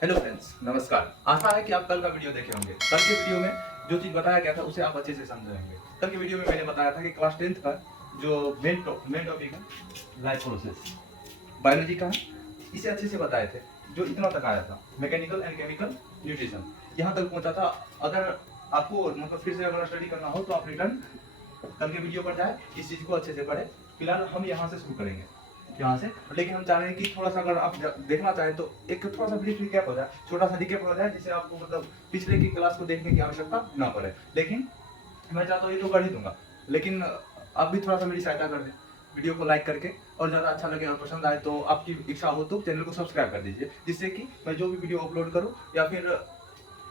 Hello friends, नमस्कार। आशा है कि आप कल का वीडियो देखे होंगे। कल के वीडियो में जो चीज़ बताया गया था उसे आप अच्छे से समझे होंगे। कल के वीडियो में मैंने बताया था कि क्लास 10th का जो मेन टॉपिक है लाइफ प्रोसेस बायोलॉजी का है, इसे अच्छे से बताए थे। जो इतना तक आया था मैकेनिकल एंड केमिकल न्यूट्रिशन, यहाँ तक पहुँचा था। अगर आपको मतलब फिर से अगर स्टडी करना हो तो आप रिटर्न कल के वीडियो पर जाए, इस चीज़ को अच्छे से पढ़े। फिलहाल हम यहाँ से शुरू करेंगे, यहाँ से। लेकिन हम चाह रहे हैं कि थोड़ा सा अगर आप देखना चाहें तो एक थोड़ा सा ब्रीफ रिकैप हो जाए, छोटा सा रिकैप हो जाए, जिससे आपको मतलब पिछले की क्लास को देखने की आवश्यकता ना पड़े। लेकिन मैं चाहता हूँ ये तो कर ही दूंगा, लेकिन आप भी थोड़ा सा मेरी सहायता कर दें वीडियो को लाइक करके, और ज़्यादा अच्छा लगे और पसंद आए तो आपकी इच्छा हो तो चैनल को सब्सक्राइब कर दीजिए, जिससे कि मैं जो भी वीडियो अपलोड करूँ या फिर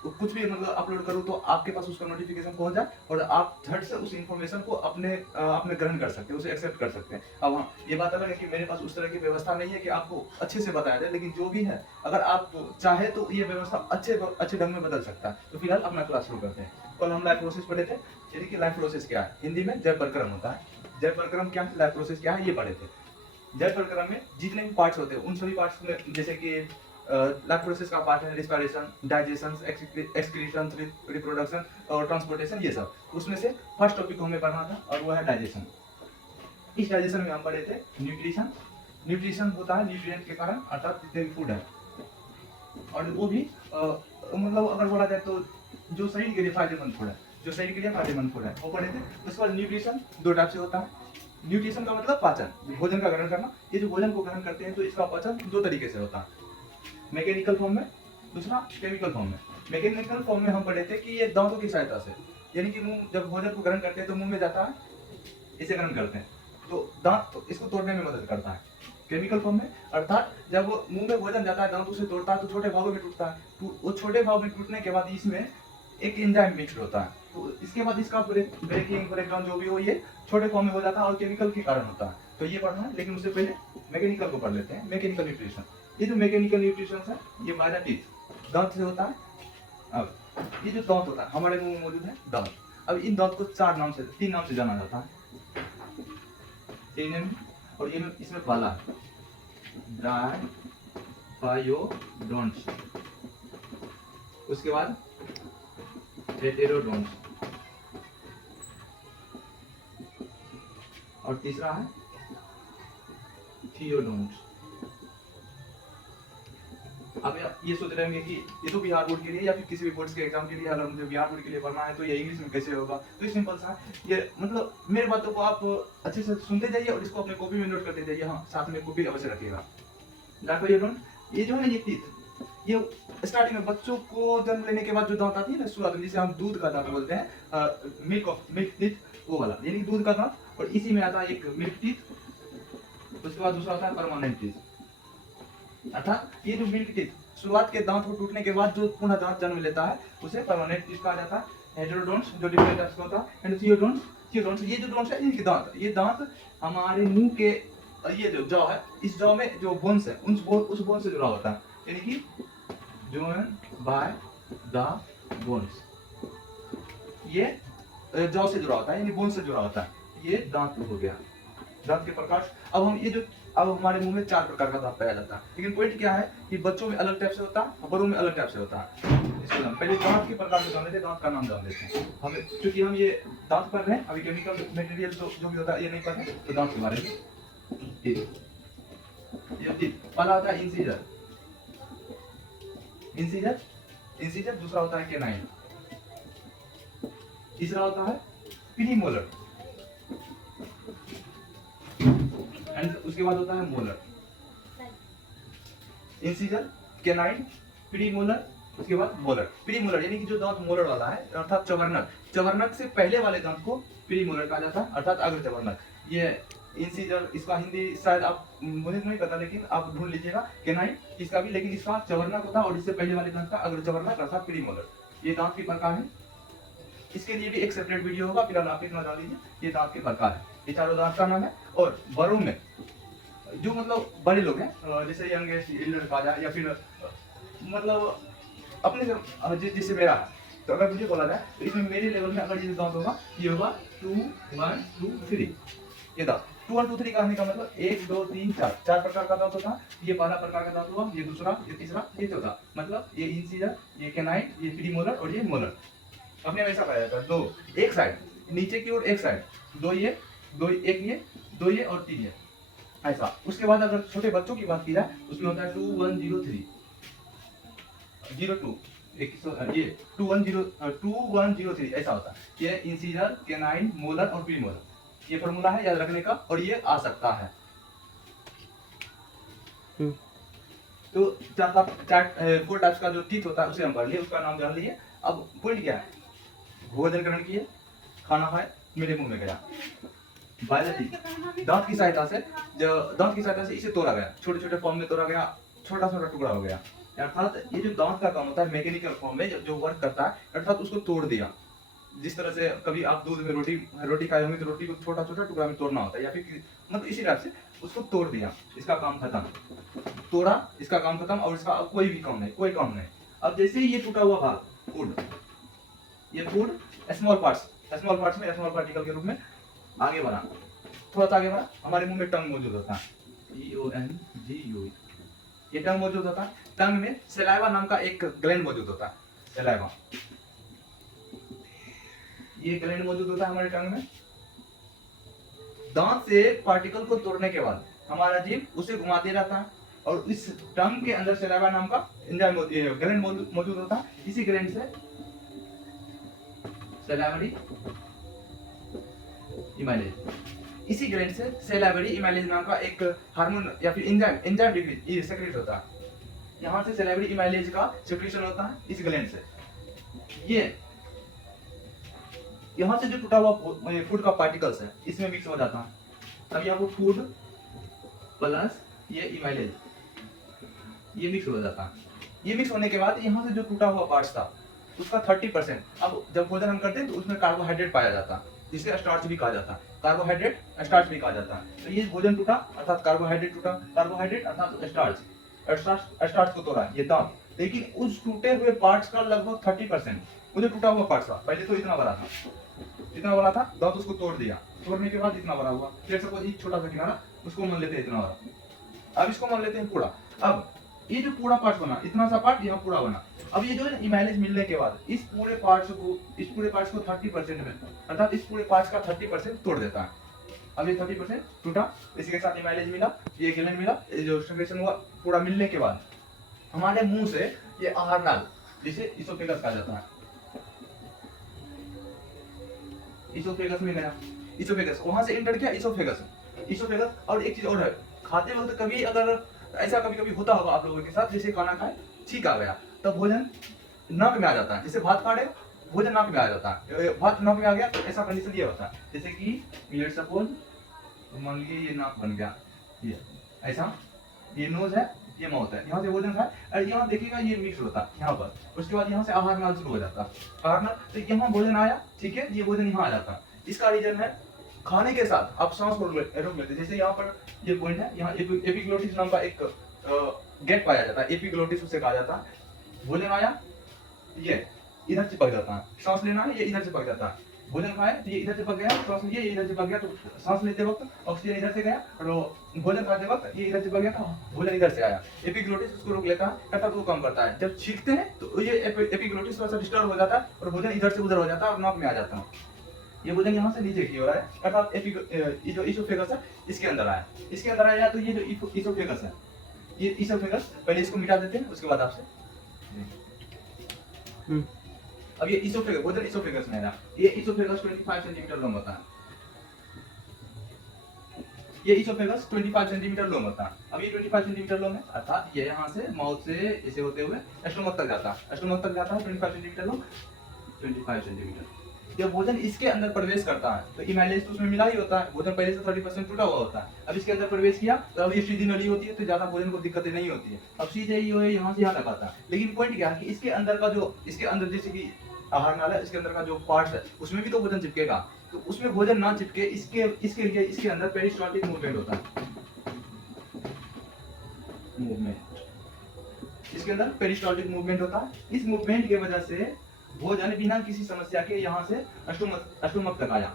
कुछ भी मतलब अपलोड करूँ तो आपके पास उसका नोटिफिकेशन पहुंच जाए और आप झट से उस इन्फॉर्मेशन को अपने ग्रहण कर सकते हैं, उसे एक्सेप्ट कर सकते हैं। अब हाँ, ये बात अलग है कि मेरे पास उस तरह की व्यवस्था नहीं है कि आपको अच्छे से बताया जाए, लेकिन जो भी है अगर आप चाहे तो ये व्यवस्था अच्छे ढंग में बदल सकता है। तो फिलहाल अपना क्लास शुरू करते हैं। कल हम लाइफ प्रोसेस पढ़े थे, यानी कि लाइफ प्रोसेस क्या है, हिंदी में जैव प्रक्रम होता है। जैव प्रक्रम क्या है, लाइफ प्रोसेस क्या है, ये पढ़े थे। जैव प्रक्रम में जितने भी पार्ट्स होते हैं उन सभी पार्ट्स में, जैसे कि लाइफ प्रोसेस का पार्ट है रिस्पायरेशन, डाइजेशन, एक्सक्रीशन, रिप्रोडक्शन और ट्रांसपोर्टेशन, ये सब। उसमें से फर्स्ट टॉपिक हमें पढ़ना था और वो है डाइजेशन। इस डाइजेशन में हम पढ़े थे न्यूट्रिशन। न्यूट्रिशन होता है न्यूट्रिएंट के कारण, अर्थात जितने भी फूड है, और वो भी मतलब अगर बोला जाए तो जो शरीर के लिए फायदेमंद फूड है, जो शरीर के लिए फायदेमंद फूड है वो पढ़े थे। उसके बाद न्यूट्रिशन दो टाइप से होता है। न्यूट्रिशन का मतलब पाचन, भोजन का ग्रहण करना। ये जो भोजन को ग्रहण करते हैं तो इसका पाचन दो तरीके से होता है, मैकेनिकल फॉर्म में, दूसरा केमिकल फॉर्म में। मैकेनिकल फॉर्म में हम पढ़े थे कि ये दांतों की सहायता से, यानी कि मुंह जब भोजन को ग्रहण करते हैं तो मुंह में जाता है, इसे ग्रहण करते हैं तो दांत तो इसको तोड़ने में मदद करता है। केमिकल फॉर्म में अर्थात जब मुंह में भोजन जाता है, दांत उसे तोड़ता है तो छोटे भागों में टूटता है। तो वो छोटे भाग में टूटने के बाद इसमें एक एंजाइम मिक्स होता है, तो इसके बाद इसका ब्रेकिंग ब्रेकडाउन जो भी हो ये छोटे फॉर्म में हो जाता है और केमिकल के कारण होता है। तो ये पढ़ना है, लेकिन उससे पहले मैकेनिकल को पढ़ लेते हैं। मैकेनिकल न्यूट्रिशन, ये जो मैकेनिकल न्यूट्रिशन है ये बाय द टीथ, दांत से होता है। अब ये जो दांत होता है हमारे मुंह में मौजूद है दांत। अब इन दांत को तीन नाम से जाना जाता है, और ये इसमें पहला डायफायोडोंट्स, उसके बाद हेटेरोडोंट्स, और तीसरा है थियोडोंट्स। अब ये सोच रहे होंगे कि ये तो बिहार बोर्ड के लिए या फिर किसी भी बोर्ड के एग्जाम के लिए, अगर मुझे बिहार बोर्ड के लिए पढ़ना है तो ये इंग्लिश में कैसे होगा। तो ये सिंपल सा है, ये मतलब मेरी बातों को आप अच्छे से सुनते जाइए और इसको अपने कॉपी में नोट करते जाइए। हाँ, साथ में कॉपी अवश्य रखिएगा। ये जो है ना, ये टीथ, ये स्टार्टिंग में बच्चों को जन्म लेने के बाद जो दांत आती है ना शुरुआत में, जिसे हम दूध का दांत बोलते हैं, मिल्क टीथ, वो वाला, यानी दूध का दांत। और इसी में आता है एक मिल्क टीथ, उसके बाद दूसरा आता है परमानेंट टीथ। अर्थात ये जो मिल्क टीथ शुरुआत के दांत को टूटने के बाद जो पुनः दांत जन्म लेता है उसे परमानेंट टीथ कहा जाता है। हेटेरोडोंट्स जो डिफरेंट टाइप्स का होता है, एंड थियोडोंट्स ये जो डोंट्स है इनके दांत, ये दांत हमारे मुंह के ये जो जॉ है, इस जॉ में जो बोन्स है उस बोन से जुड़ा होता है, यानी कि जोन बाय द बोन्स, ये जॉ से जुड़ा होता है, यानी बोन से जुड़ा होता है। ये दांत हो गया, दांत के प्रकार। अब हमारे मुंह में चार प्रकार का दांत पाया जाता है, लेकिन पॉइंट क्या है कि बच्चों में अलग टाइप से होता है, बड़ों में अलग टाइप से होता है। इसको हम पहले दांत के प्रकार को जान लेते हैं, दांत का नाम जान लेते हैं। हमें क्योंकि हम ये दांत पढ़ रहे हैं, अभी केमिकल मटेरियल जो भी होता है ये नहीं पढ़ रहे, तो दांत के बारे में। पहला होता है इंसीजर, इंसीजर दूसरा होता है केनाइन, तीसरा होता है प्रीमोलर, एंड उसके बाद होता है मोलर। इंसीजर, केनाइन, प्रीमोलर, उसके बाद मोलर। प्रीमोलर यानी कि जो दांत मोलर वाला है, अर्थात चवर्णक, चवर्णक से पहले वाले दांत को प्रीमोलर कहा जाता है, अर्थात अग्र चवर्णक। ये इंसीजर, इसका हिंदी शायद आप, मुझे नहीं पता, लेकिन आप ढूंढ लीजिएगा। केनाइन इसका भी, लेकिन इसका चवर्णक होता है और इससे पहले वाले दांत का अग्र चवर्णक अर्थात प्रीमोलर। ये दांत के प्रकार है, इसके लिए भी एक सेपरेट वीडियो होगा, फिलहाल आप इतना जान लीजिए। ये दांत के प्रकार है, ये चारों दांत का नाम है। और बड़ों में जो मतलब बड़े लोग हैं, जैसे यंगेस्ट एल्डर कहा जाए, या फिर मतलब अपने जिससे मेरा है, तो अगर मुझे बोला जाए तो इसमें मेरे लेवल में अगर ये दांत होगा, ये होगा 2 1 2 3, ये दांत। 2 1 2 3 कहने का मतलब 1 2 3 4 चार प्रकार का दांत होता है। ये पहला प्रकार का दांत हुआ, ये दूसरा, ये तीसरा, ये चौथा। मतलब ये इंसिजर, ये कैनाइन, ये प्रीमोलर और ये मोलर। अपने वैसा पाया जाता है। दो एक साइड, नीचे की ओर एक साइड, दो ये, दो एक ये, दो ये और तीन ये, ऐसा। उसके बाद अगर छोटे बच्चों की बात की जाए उसमें होता है 2 1 0 3 0 2 ये 2 1 0 3 ऐसा होता है। ये इंसिजर, कैनाइन, मोलर और प्रीमोलर, ये फॉर्मूला है याद रखने का और ये आ सकता है। तो फोर टाइप्स का जो टीथ होता है उसे हम पढ़ लिए, उसका नाम जान लिए। अब पॉइंट क्या है, भोजन ग्रहण किए, खाना खाए, मेरे मुंह में गया। बायोलॉजी, दांत की सहायता से, जो दांत की सहायता से इसे तोड़ा गया, छोटे छोटे फॉर्म में तोड़ा गया, छोटा छोटा टुकड़ा हो गया। अर्थात ये जो दांत का काम होता है मैकेनिकल फॉर्म में जो वर्क करता है, अर्थात उसको तोड़ दिया। जिस तरह से कभी आप दूध में रोटी खाए होंगे तो रोटी को छोटा छोटा टुकड़ा में तोड़ना होता है, या फिर मतलब इसी टाइप से उसको तोड़ दिया, इसका काम खत्म। तोड़ा, इसका काम खत्म, और इसका अब कोई भी काम नहीं, कोई काम नहीं। अब जैसे ये टूटा हुआ भाग फूड, ये फूड स्मॉल पार्ट्स में स्मॉल पार्टिकल के रूप में आगे बढ़ा, थोड़ा सा आगे बढ़ा, हमारे मुंह में टंग मौजूद होता है, EONGU, ये टंग मौजूद होता है। टंग में सलाइवा नाम का एक ग्लैंड मौजूद होता है, सलाइवा, ये ग्लैंड मौजूद होता है हमारे टंग में। दांत से पार्टिकल को तोड़ने के बाद हमारा जीभ उसे घुमाते रहता है, और इस टंग के अंदर सलाइवा नाम का एंजाइम ग्लैंड मौजूद होता है। इसी ग्लैंड से सलाइवरी इमाइलेज, इसी ग्लैंड से सलाइवरी इमाइलेज नाम का एक हार्मोन या फिर एंजाइम ये सेक्रेट होता है। यहाँ से सलाइवरी इमाइलेज का सेक्रेशन होता है इस ग्लैंड से। ये यहाँ से जो टूटा हुआ फूड का पार्टिकल्स है इसमें मिक्स हो जाता है। अब यहाँ फूड प्लस ये इमाइलेज, ये मिक्स हो जाता है। ये मिक्स होने के बाद यहाँ से जो टूटा हुआ पार्ट्स था उसका 30%, अब जब भोजन हम करते हैं तो उसमें कार्बोहाइड्रेट पाया जाता है, जिसे स्टार्च भी कहा जाता है, कार्बोहाइड्रेट स्टार्च भी कहा जाता है। तो ये भोजन टूटा अर्थात कार्बोहाइड्रेट टूटा, कार्बोहाइड्रेट अर्थात स्टार्च को तोड़ा ये दांत। लेकिन उस टूटे हुए पार्ट्स का लगभग 30%, वो जो टूटा हुआ पार्ट्स था पहले तो इतना बड़ा था, दांत उसको तोड़ दिया, तोड़ने के बाद इतना बड़ा हुआ। फिर सपोज एक छोटा सा किनारा, उसको मान लेते हैं इतना बड़ा, अब इसको मान लेते हैं पूरा। अब ये जो पूरा पार्ट बना, इतना सा पार्ट यहाँ पूरा बना। अब ये जो है इमाइलेज मिलने के बाद इस पूरे पार्ट्स को 30% में, अर्थात इस पूरे पार्ट्स का 30% तोड़ देता है। अब ये 30% टूटा, इसी के साथ इमाइलेज मिला, ये ग्लैंड मिला, ये जो सेक्रेशन हुआ पूरा मिलने के बाद हमारे मुंह से ये आहार नाल, जिसे इसोफेगस कहा जाता है, इसोफेगस में गया। इसोफेगस वहां से एंटर किया, इसोफेगस। और एक चीज और है, खाते वक्त कभी अगर ऐसा कभी होता होगा आप लोगों के साथ, जैसे खाना खाए छींक आ गया, तब भोजन नाक में आ जाता है। जैसे भात काटे, भोजन नाक में आ जाता है, भात नाक में आ गया तो ऐसा कंडीशन ये होता है, जैसे कि लेट्स सपोज मान लीजिए ये नाक बन गया, ये ऐसा, ये नोज है, ये माउथ है, यहाँ से भोजन खाए और यहाँ देखिएगा ये मिक्स होता है यहाँ पर। उसके बाद यहाँ से आहार नाल शुरू हो जाता है, आहार नाल, तो यहाँ भोजन आया, ठीक है, ये भोजन यहाँ आ जाता है। इसका रीजन है खाने के साथ आप सांस रोक लेते, जैसे यहाँ पर ये पॉइंट है, यहाँ एपिग्लोटिस नाम का एक गेट पाया जाता है, एपिग्लोटिस उसे कहा जाता है। भोजन आया, ये इधर चिपक जाता है, सांस लेना है, ये इधर चिपक जाता है। भोजन खाए तो ये इधर चिपक गया, सांस लिए ये इधर चिपक गया, तो सांस लेते वक्त ऑक्सीजन इधर से गया, और भोजन खाते वक्त ये इधर चिपक गया, तो भोजन इधर से आया। एपिग्लोटिस उसको रोक लेता है, अर्थात वो काम करता है। जब छींकते हैं तो ये एपिग्लोटिस थोड़ा सा डिस्टर्ब हो जाता है और भोजन इधर से उधर हो जाता है और नाक में आ जाता है। ये भोजन यहाँ से नीचे की ओर है, अर्थात ये जो इसोफेगस है इसके अंदर आया, तो ये जो इसोफेगस है, ये इसोफेगस, पहले इसको मिटा देते हैं उसके बाद आपसे। अब ये इसोफेगस, भोजन इसोफेगस में है, ये इसोफेगस 25 सेंटीमीटर लंबा होता है, ये इसोफेगस 25 सेंटीमीटर लॉन्ग होता है। अब ये 25 सेंटीमीटर लॉन्ग है, अर्थात ये यहाँ से माउथ से ऐसे होते हुए स्टोमक तक जाता है, 25 सेंटीमीटर लॉन्ग, 25 सेंटीमीटर। जब भोजन इसके अंदर प्रवेश करता है तो इमाइलेज तो उसमें मिला ही होता है, भोजन पहले से 30% टूटा हुआ होता है। अब इसके अंदर प्रवेश किया तो अब ये सीधी नली होती है, तो ज्यादा भोजन को दिक्कतें नहीं होती है, अब सीधे ही यहाँ से यहाँ तक आता है। लेकिन पॉइंट क्या है कि इसके अंदर जैसे कि आहार नाला, इसके अंदर का जो पार्ट्स है उसमें भी तो भोजन चिपकेगा, तो उसमें भोजन ना चिपके इसके लिए इसके अंदर पेरिस्टाल्टिक मूवमेंट होता है, इसके अंदर पेरिस्टाल्टिक मूवमेंट होता है। इस मूवमेंट की वजह से भोजन बिना किसी समस्या के यहाँ से स्टोमक तक आया।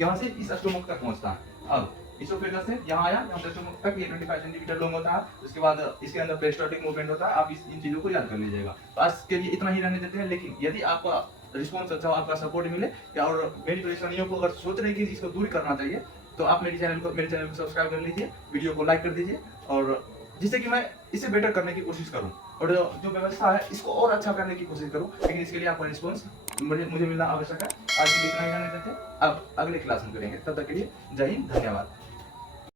यहाँ से इस स्टोमक तक पहुंचता है। अब इसोफेगस से यहाँ आया, यहाँ से स्टोमक तक ये 25 सेंटीमीटर लॉन्ग होता है। उसके बाद इसके अंदर पेरिस्टाल्टिक मूवमेंट होता है। आप इन चीजों को याद कर लीजिएगा। तो आज के लिए इतना ही रहने देते हैं, लेकिन यदि आपका रिस्पॉन्स अच्छा हो, आपका सपोर्ट मिले या और मेरी परेशानियों को अगर सोच रहे हैं कि इसको दूर करना चाहिए, तो आप मेरे चैनल को सब्सक्राइब कर लीजिए, वीडियो को लाइक कर दीजिए, और जिससे कि मैं इसे बेटर करने की कोशिश करूं और जो व्यवस्था है इसको और अच्छा करने की कोशिश करूं। लेकिन इसके लिए आपका रिस्पॉन्स मुझे मिलना आवश्यक है। आज के लिए इतना ही रहने देते हैं, अब अगले क्लास में करेंगे। तब तक के लिए जय हिंद, धन्यवाद।